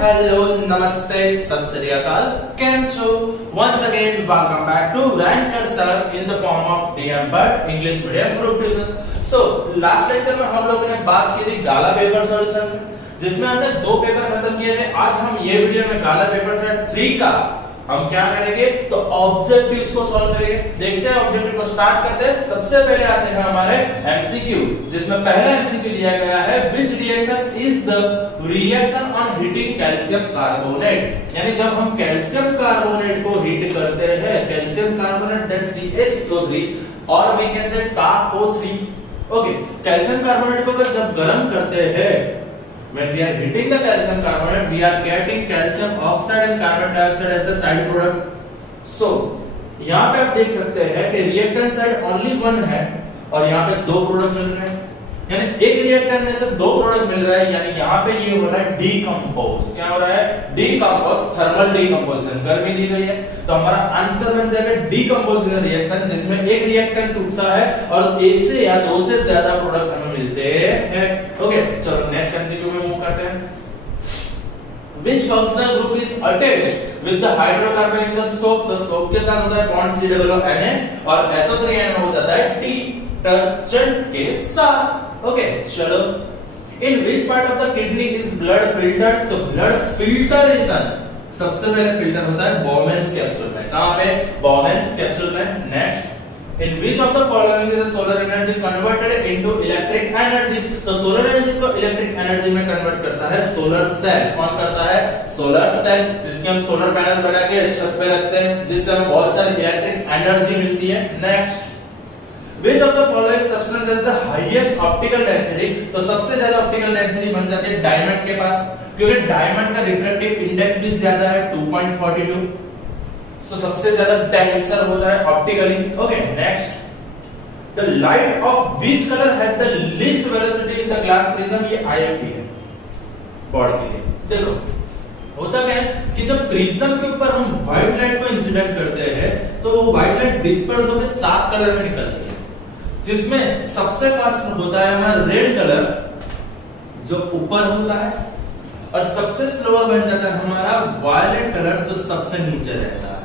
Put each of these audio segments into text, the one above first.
Hello नमस्ते सत श्री अकाल केम छो once again welcome back to ranker sir in the form of DM but English medium group tuition. So last lecture में हम लोगों ने बात की थी गाला पेपर सॉल्यूशन जिसमें हमने दो पेपर खत्म किए थे। आज हम ये वीडियो में गाला पेपर सेट 3 का हम क्या करेंगे तो ऑब्जेक्टिव्स को सॉल्व करेंगे। देखते हैं ऑब्जेक्टिव को स्टार्ट करते हैं। सबसे पहले आते हैं हमारे एमसीक्यू जिसमें पहला एमसीक्यू दिया गया है which reaction is the reaction on heating calcium carbonate. यानी जब हम कैल्शियम कार्बोनेट को हीट करते हैं कैल्शियम कार्बोनेट दैट CaCO3 और we can say CaCO3। Okay, calcium carbonate को जब गर्म करते हैं when we are heating the calcium carbonate we are getting calcium oxide and carbon dioxide as the side product। so यहाँ पे आप देख सकते हैं कि रिएक्टेंट साइड ओनली वन है और यहाँ पे दो प्रोडक्ट मिल रहे हैं। यानी एक रिएक्टेंट में से दो प्रोडक्ट मिल रहा है, यानी यहाँ पे ये हो रहा है डीकंपोज। क्या हो रहा है? डीकंपोज, थर्मल डीकंपोजिशन, गर्मी दी गई है तो हमारा आंसर बन जाएगा डीकंपोजिशन रिएक्शन जिसमें एक रिएक्टेंट टूटता है और एक से या दो से ज्यादा प्रोडक्ट हमें मिलते हैं। ओके, चलो नेक्स्ट एमसीक्यू में मूव करते हैं। Which functional group is attached with the hydrocarbon in the soap? तो soap के साथ होता है bond COONA और SO3N हो जाता है डिटर्जेंट के साथ। ओके, चलो in which part of the kidney is blood filtered? तो blood filtration सबसे पहले फिल्टर होता है Bowman's कैप्सूल में। कहां पे? Bowman's कैप्सूल में। Next, in which of the following is solar energy converted into electric energy? तो सोलर एनर्जी को इलेक्ट्रिक एनर्जी में कन्वर्ट करता है सोलर सेल। कौन करता है? सोलर सेल, जिसके हम सोलर पैनल बना के छत पे रखते हैं जिससे हमें बहुत सारी इलेक्ट्रिक एनर्जी मिलती है। Next, which of the following substance has the highest optical density? तो सबसे ज्यादा ऑप्टिकल डेंसिटी बन जाती है डायमंड के पास क्योंकि डायमंड का रिफ्रैक्टिव इंडेक्स भी ज्यादा है 2.42। सो सबसे ज्यादा डेंसर होता है optically. Okay, next, the light of which colour has the least velocity in the glass prism? ये IMP है बॉडी के लिए। देखो होता क्या है कि जब प्रिज्म के ऊपर हम व्हाइट लाइट को इंसिडेंट करते हैं तो वो व्हाइट लाइट डिस्पर्स होकर 7 कलर में निकलती है जिसमें सबसे फर्स्ट होता है हमारा रेड कलर जो ऊपर होता है और सबसे स्लोअर बन जाता है हमारा वायलेट कलर जो सबसे नीचे रहता है।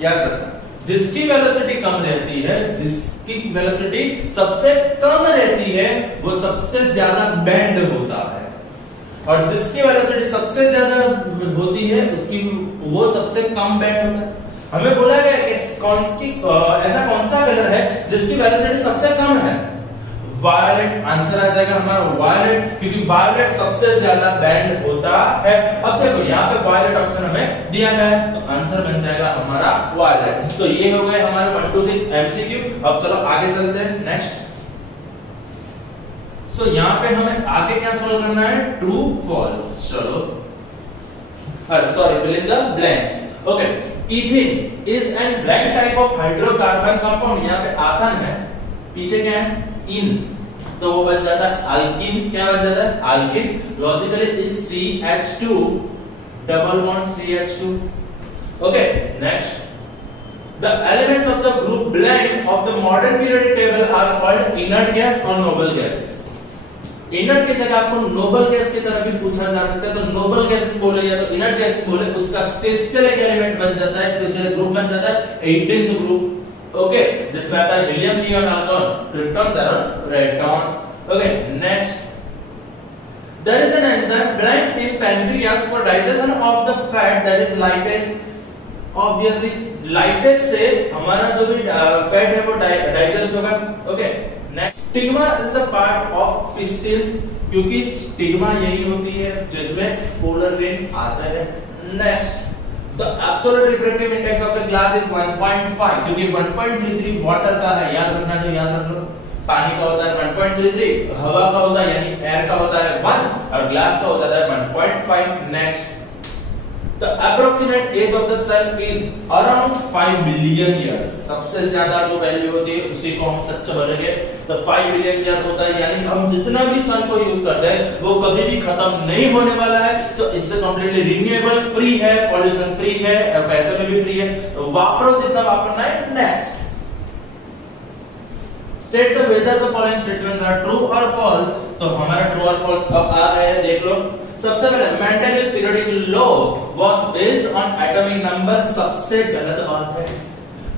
याद रखना, जिसकी वेलोसिटी कम रहती है, जिसकी वेलोसिटी सबसे कम रहती है वो सबसे ज्यादा बेंड होता है और जिसकी वेलोसिटी सबसे ज्यादा होती है उसकी वो सबसे कम बेंड होता है। हमें बोला गया कि ऐसा कौन सा कलर है जिसकी वेलोसिटी सबसे कम है? वायलेट। आंसर आ जाएगा हमारा वायलेट क्योंकि वायलेट सबसे ज्यादा बैंड होता है। अब देखो यहाँ पे वायलेट ऑप्शन हमें दिया गया है तो आंसर बन जाएगा हमारा वायलेट। तो ये हो गए हमारे 1 to 6 एमसीक्यू। अब चलो आगे चलते हैं। नेक्स्ट, सो यहाँ पे हमें आगे क्या सोल्व करना है? True false. चलो, अरे sorry, fill in the blanks. Okay, ethane is an blank type of hydrocarbon compound. यहाँ पे आसान है, पीछे क्या है? इन, तो वो बन जाता है अल्कीन। क्या बन जाता है? Alkene. Logically it's CH2 double bond CH2। Okay, next, the elements of the group blank of the modern periodic table are called inert gas और नोबल गैसेस। इनर्ट की जगह आपको नोबल गैस की तरह भी पूछा जा सकता है तो नोबल गैसेस बोले या तो इनर्ट गैसेस बोले, उसका स्पेशल एक एलिमेंट बन जाता है, स्पेशल ग्रुप बन जाता है 18th ग्रुप। ओके, जिसमें आता है हीलियम, नियोन, आर्गन, क्रिप्टॉन, ज़ेरॉन, radon. Okay, next, there is an enzyme blank in pancreas for digestion of the fat that is lipase. Obviously lipase से हमारा जो भी फैट है वो डाइजेस्ट होगा। Okay, next, stigma is a part of pistil क्योंकि stigma यही होती है जिसमें पोलर वेन आता है। Next, The absolute refractive index of the glass is 1.5 क्योंकि 1.33 वाटर का है। याद रखना जो याद रख लो, पानी का होता है 1.33, हवा का होता है यानी एयर का होता है 1 और ग्लास का हो जाता है 1.5। Next, the approximate age of the cell is around 5 billion years। सबसे ज्यादा जो वैल्यू होती है उसी को हम सच बोलेंगे तो 5 बिलियन ईयर होता है। यानी हम जितना भी सन को यूज करते हैं वो कभी भी खत्म नहीं होने वाला है। So it's completely renewable, free है, पॉल्यूशन फ्री है और पैसे में भी फ्री है, तो वापरो जितना वापरना है। Next, state the whether the following statements are true और फॉल्स। तो हमारा ट्रू और फॉल्स अब आ गए हैं, देख लो। सबसे पहले Mendeleev's periodic law was based on atomic number, सबसे गलत बात है,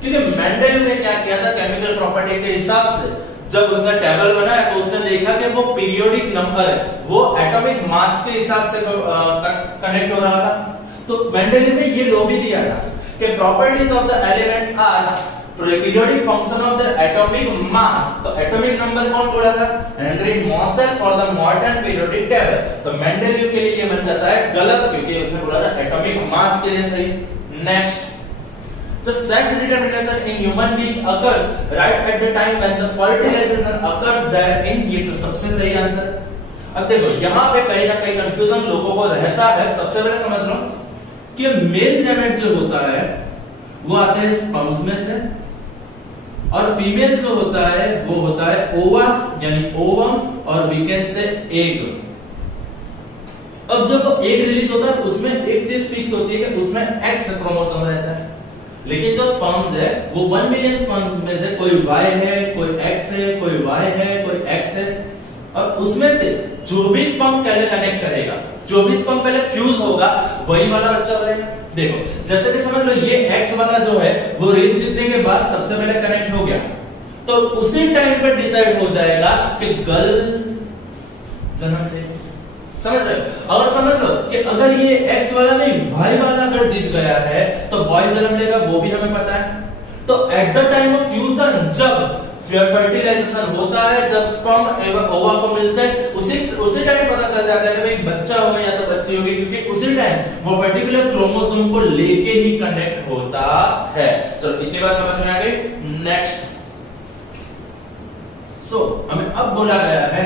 क्योंकि मेंडेल ने क्या किया था केमिकल प्रॉपर्टी के हिसाब से जब उसका टेबल बनाया तो उसने देखा कि वो पीरियोडिक नंबर है, वो एटॉमिक मास के हिसाब से कनेक्ट हो रहा था। तो मेंडेल ने ये लॉ भी दिया था कि properties of the elements are periodic function of the atomic mass. तो एटॉमिक नंबर कौन बोला था? Henry Moseley for the modern periodic table. तो मेंडेल के लिए ये बन जाता है गलत, क्योंकि उसने बोला था एटॉमिक मास के लिए सही। Next, the sex determination in human being occurs right at the time when the fertilization occurs therein, ये तो सबसे सही आंसर। अब देखो यहाँ पे कहीं ना कहीं कंफ्यूजन लोगों को रहता है। सबसे पहले समझ लो कि मेल गैमेट जो होता है वो आते हैं स्पर्म्स में से, और फीमेल जो होता है वो होता है ओवा यानी ओवम, और वीकेंड से एग। अब जब एग रिलीज होता है उसमें एक चीज फिक्स होती है कि उसमें एक्स क्रोमोसोम रहता है, लेकिन जो स्पर्म्स है वो 1 मिलियन स्पर्म्स में से कोई Y है, कोई X है, कोई Y है, कोई X है, और उसमें से जो भी स्पर्म पहले कनेक्ट करेगा, जो भी स्पर्म पहले फ्यूज होगा, वही वाला बच्चा बनेगा। देखो जैसे कि समझ लो ये X वाला जो है वो रेस जीतने के बाद सबसे पहले कनेक्ट हो गया, तो उसी टाइम पे डिसाइड हो जाएगा कि गर्ल जन्म दे। समझ रहे हो? और समझ लो कि अगर ये X वाला नहीं Y वाला अगर जीत गया है तो बॉय जन्म लेगा, वो भी हमें पता है। तो at the time of fusion जब फर्टिलाइजेशन होता है, जब स्पर्म एवं ओवा को मिलते हैं, उसी टाइम पता चल जाता है कि भाई बच्चा होगा या तो बच्ची होगी, क्योंकि उसी टाइम वो पर्टिकुलर क्रोमोसोम को लेके ही कनेक्ट होता है। चलो इतनी बात समझ में आ गई। नेक्स्ट, हमें अब बोला गया है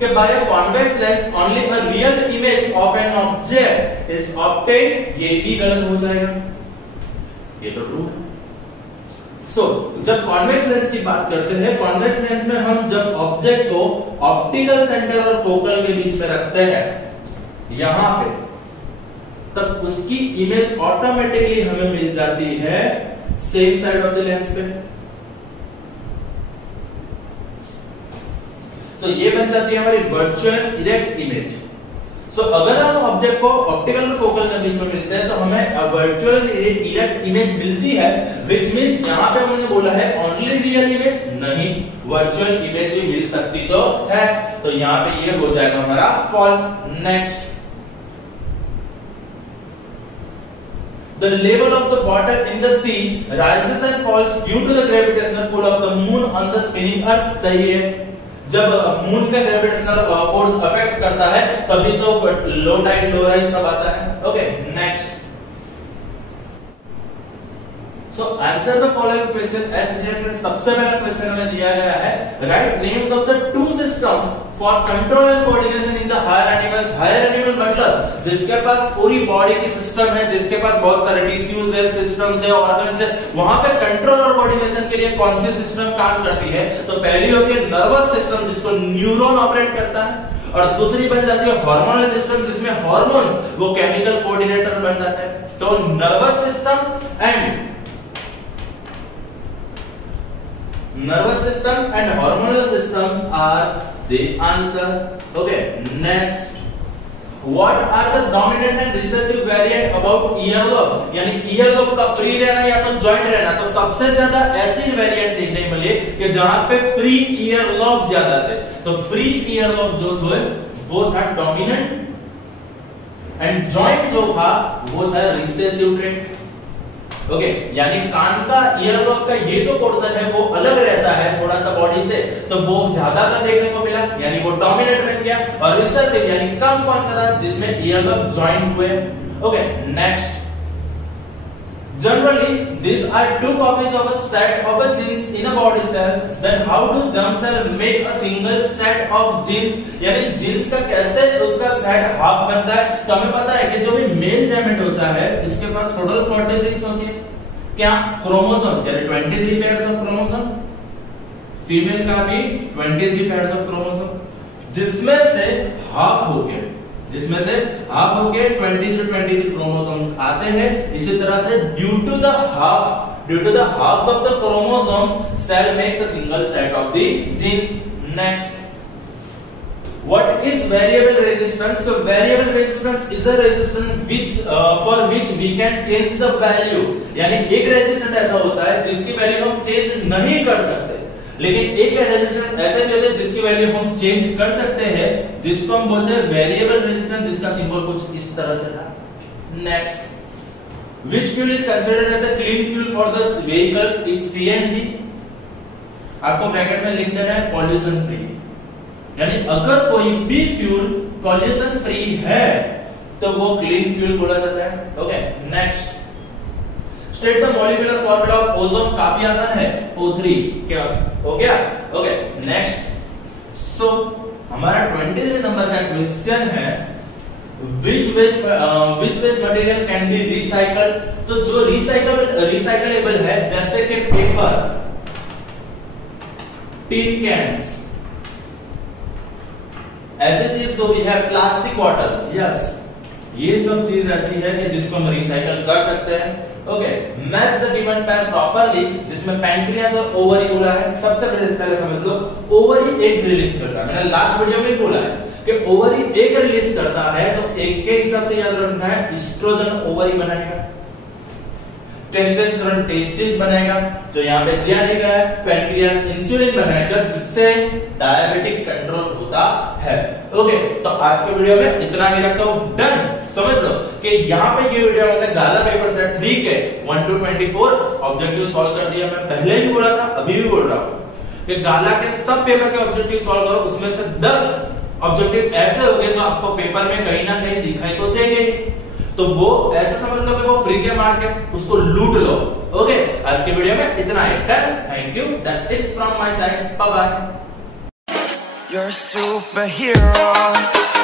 कि by a convex lens only a real image of an object is obtained, ये भी गलत हो जाएगा, ये तो ट्रू है। जब कॉन्वेक्स लेंस की बात करते हैं, कॉन्वेक्स लेंस में हम जब ऑब्जेक्ट को ऑप्टिकल सेंटर और फोकल के बीच में रखते हैं यहां पे, तब उसकी इमेज ऑटोमेटिकली हमें मिल जाती है same side of the lens पे। ये बन जाती है हमारी वर्चुअल इरेक्ट इमेज। अगर हम ऑब्जेक्ट को ऑप्टिकल और फोकल के बीच में मिलते हैं तो हमें वर्चुअल इरेक्ट इमेज मिलती है, व्हिच मींस यहां पे हमने बोला है ओनली रियल इमेज नहीं, वर्चुअल इमेज भी मिल सकती तो है, तो यहां पे ये हो जाएगा हमारा false. Next, the level of the water in the sea rises and falls due to the gravitational pull of the moon on the spinning earth, सही है। जब मून का ग्रेविटेशनल फोर्स अफेक्ट करता है तभी तो लो टाइड लो राइज सब आता है। Okay next, answer the following question as related. सबसे पहला क्वेश्चन हमें दिया गया है right names of the two system for control and coordination in the higher animals. Higher animal मतलब जिसके पास पूरी बॉडी की सिस्टम है, जिसके पास बहुत सारे टिश्यूज है, सिस्टम्स है, ऑर्गन्स है, वहां पे कंट्रोल और कोऑर्डिनेशन के लिए कौन सी सिस्टम काम करती है? तो पहली होती है नर्वस सिस्टम जिसको न्यूरॉन ऑपरेट करता है, और दूसरी बन जाती है हार्मोनल सिस्टम जिसमें हार्मोन्स वो केमिकल कोऑर्डिनेटर बन जाते हैं। तो nervous system and hormonal systems are the answer. Okay, next, what are the dominant and recessive variant about earlobe? यानी earlobe का फ्री रहना या तो जॉइंट रहना। तो सबसे ज्यादा ऐसी वेरिएंट देखने को मिले कि जहां पे फ्री earlobe ज्यादा थे। तो फ्री earlobe जो थे वो था डोमिनेंट, एंड जॉइंट जो था वो था रिसेसिव ट्रेट। ओके, यानी कान का ईयरलोब का ये जो पोर्शन है वो अलग रहता है थोड़ा सा बॉडी से, तो वो ज्यादातर देखने को मिला, यानी वो डोमिनेंट बन गया। और रिसेसिव यानी कम कौन सा था? जिसमें ईयरलोब जॉइन हुए। Okay next, generally these are two copies of a set of a genes in a body cell, then how do germ cell make a single set of genes? यानी jeans का कैसे उसका set half बनता है? तो हमें पता है कि जो भी मेल गैमेट होता है इसके पास टोटल 46 होती है क्या क्रोमोसोम्स, यानी 23 पेयर्स ऑफ क्रोमोसोम। फीमेल का भी 23 पेयर्स ऑफ क्रोमोसोम, जिसमें से हाफ हो गए 23 क्रोमोसोम्स आते हैं। इसी तरह से due to the half of the chromosomes cell makes a single set of the genes. Next, What is variable resistance? So variable resistance is a resistance which for which we can change the value. यानी एक resistance ऐसा होता है जिसकी value हम change नहीं कर सकते, लेकिन एक रेजिस्टेंस ऐसा भी होता है जिसकी वैल्यू हम चेंज कर सकते हैं, जिसको हम बोलते हैं वेरिएबल रेजिस्टेंस, जिसका सिंबल कुछ इस तरह से था. Next, which fuel is considered as a clean fuel for the vehicles? It's CNG. आपको ब्रैकेट में लिख देना है पॉल्यूशन फ्री. यानी अगर कोई भी फ्यूल पॉल्यूशन फ्री है तो वो क्लीन फ्यूल बोला जाता है. Okay, next, state the molecular formula of ozone. काफी आसान है, O3. क्या हो गया? Okay, next. सो हमारा 23 नंबर का क्वेश्चन है which waste material can be recycled. तो जो रिसाइकलेबल है, जैसे कि पेपर, टिन कैन्स, ऐसे चीज जो भी है, प्लास्टिक बॉटल्स, यस, ये सब चीज ऐसी है कि जिसको हम रिसाइकल कर सकते हैं. Okay, match the given pair properly, जिसमें पैंक्रियास और ओवरी बोला है. सबसे पहले समझ लो, ओवरी एग्स रिलीज करता है. मैंने लास्ट वीडियो में बोला है कि ओवरी एग रिलीज करता है, तो एग के हिसाब से याद रखना है, एस्ट्रोजन ओवरी बनाएगा, टेस्टोस्टेरोन टेस्टिस बनाएगा, जो यहाँ पे दिया नहीं गया है, पैंक्रियास इंसुलिन बनाएगा, जिससे डायबिटिक कंट्रोल होता है. ओके, तो आज के वीडियो में इतना ही रखता हूँ. डन. समझ लो कि यहाँ पे ये वीडियो हमने गाला पेपर से ठीक है 1 to 24 ऑब्जेक्टिव सॉल्व कर दिया. मैं पहले भी बोला था, अभी भी बोल रहा हूँ कि गाला के सब पेपर के ऑब्जेक्टिव सॉल्व करो, उसमें से 10 ऑब्जेक्टिव ऐसे होंगे जो आपको पेपर में कहीं ना कहीं दिखाई तो देंगे, तो वो ऐसे समझ लो कि वो फ्री के मार के उसको लूट लो. ओके, आज के वीडियो में इतना ही. Done. Thank you. That's it from my side. Bye bye. You're a superhero.